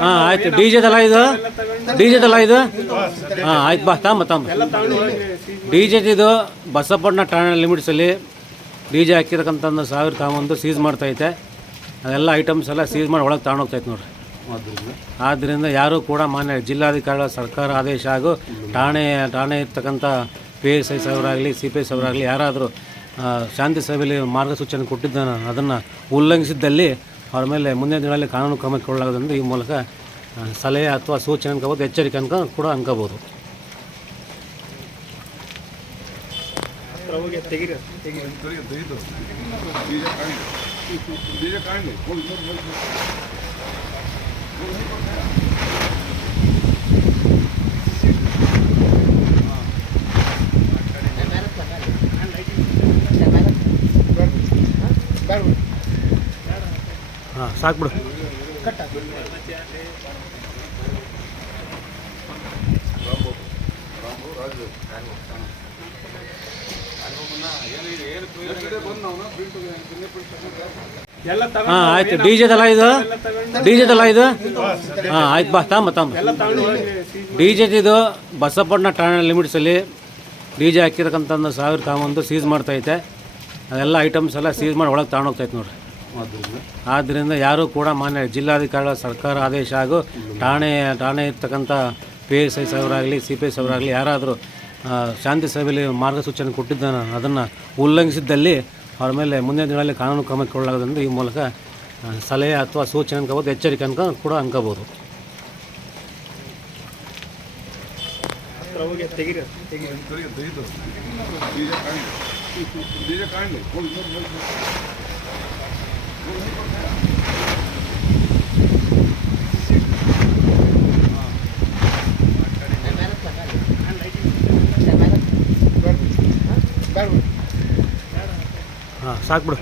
ಹಾಂ ಆಯ್ತು. ಡಿ ಜೆದಲ್ಲ ಇದು? ಡಿ ಜೆದಲ್ಲ ಇದು? ಹಾಂ ಆಯ್ತು ಬಾ ತಾಂಬ ತಾಂಬ ಡಿ ಜೆದು ಬಸಪ್ಪಣ್ಣ ಠಾಣೆ ಲಿಮಿಟ್ಸಲ್ಲಿ ಡಿ ಜೆ ಹಾಕಿರಕ್ಕಂಥ ಒಂದು ಸಾವಿರ ತಗೊಂಬಂದು ಸೀಸ್ ಮಾಡ್ತೈತೆ ಅದೆಲ್ಲ ಐಟಮ್ಸ್ ಎಲ್ಲ ಸೀಸ್ ಮಾಡಿ ಒಳಗೆ ತಗೊಂಡೋಗ್ತೈತೆ ನೋಡ್ರಿ. ಆದ್ದರಿಂದ ಯಾರೂ ಕೂಡ ಮಾನ್ಯ ಜಿಲ್ಲಾಧಿಕಾರಿಗಳ ಸರ್ಕಾರ ಆದೇಶ ಹಾಗೂ ಠಾಣೆ ಠಾಣೆ ಇರ್ತಕ್ಕಂಥ ಪಿ ಎಸ್ ಐ ಸವರಾಗಲಿ ಸಿ ಪಿ ಎಸ್ ಅವರಾಗಲಿ ಯಾರಾದರೂ ಶಾಂತಿ ಸಭೆಯಲ್ಲಿ ಮಾರ್ಗಸೂಚನೆ ಕೊಟ್ಟಿದ್ದ ಅದನ್ನು ಉಲ್ಲಂಘಿಸಿದ್ದಲ್ಲಿ ಅವ್ರ ಮೇಲೆ ಮುಂದಿನ ದಿನಗಳಲ್ಲಿ ಕಾನೂನು ಕ್ರಮ ಕೊಳ್ಳಲಾಗೋದ್ರಿಂದ ಈ ಮೂಲಕ ಸಲಹೆ ಅಥವಾ ಸೂಚನೆ ಅನ್ಕೋಬೋದು ಎಚ್ಚರಿಕೆ ಅನ್ಕೋ, ಕೂಡ ಅನ್ಕೋಬೋದು. ತೆಗೀರಿ. ಹಾಂ ಸಾಕ್ಬಿಡು ಎಲ್ಲ ತಗೊಂಡು ಹಾಂ ಆಯ್ತು. ಡಿ ಜೆದಲ್ಲ ಇದು? ಡಿ ಜೆದಲ್ಲ ಇದು? ಹಾಂ ಆಯ್ತು ಬಾ ತಮ್ಮ ತಮ್ಮ ಎಲ್ಲ ಜೆ ಒಳಗೆ ಸೀಜ್ ಡಿ ಜೆದು ಬಸಪ್ಪಣ್ಣ ಠಾಣೆ ಲಿಮಿಟ್ಸಲ್ಲಿ ಡಿ ಜೆ ಹಾಕಿರಕ್ಕಂಥ ಒಂದು ಸಾವಿರ ತಗೊಂಬಂದು ಸೀಸ್ ಮಾಡ್ತೈತೆ. ಅದೆಲ್ಲ ಐಟಮ್ಸ್ ಎಲ್ಲ ಸೀಸ್ ಮಾಡಿ ಒಳಗೆ ತಗೊಂಡೋಗ್ತೈತೆ ನೋಡ್ರಿ. ಆದ್ದರಿಂದ ಯಾರೂ ಕೂಡ ಮಾನ್ಯ ಜಿಲ್ಲಾಧಿಕಾರಿಗಳ ಸರ್ಕಾರ ಆದೇಶ ಹಾಗೂ ಠಾಣೆ ಠಾಣೆ ಇರ್ತಕ್ಕಂಥ ಪಿ ಎಸ್ ಐ ಸಾಹೇಬರಾಗಲಿ ಸಿ ಪಿ ಎಸ್ ಅವರಾಗಲಿ ಯಾರಾದರೂ ಶಾಂತಿ ಸಭೆಯಲ್ಲಿ ಮಾರ್ಗಸೂಚನೆ ಕೊಟ್ಟಿದ್ದ ಅದನ್ನು ಉಲ್ಲಂಘಿಸಿದ್ದಲ್ಲಿ ಅವ್ರ ಮೇಲೆ ಮುಂದಿನ ದಿನಗಳಲ್ಲಿ ಕಾನೂನು ಕ್ರಮ ಕೊಳ್ಳಲಾಗದಂದು ಈ ಮೂಲಕ ಸಲಹೆ ಅಥವಾ ಸೂಚನೆ ಅನ್ಕೋಬೋದು ಎಚ್ಚರಿಕೆ ಅನ್ಕೊ, ಕೂಡ ಅನ್ಕೋಬೋದು ಹತ್ರ ಹೋಗಿ ಬಂದು ತೆಗೀರಿ ಹಾಂ ಸಾಕ್ಬಿಡು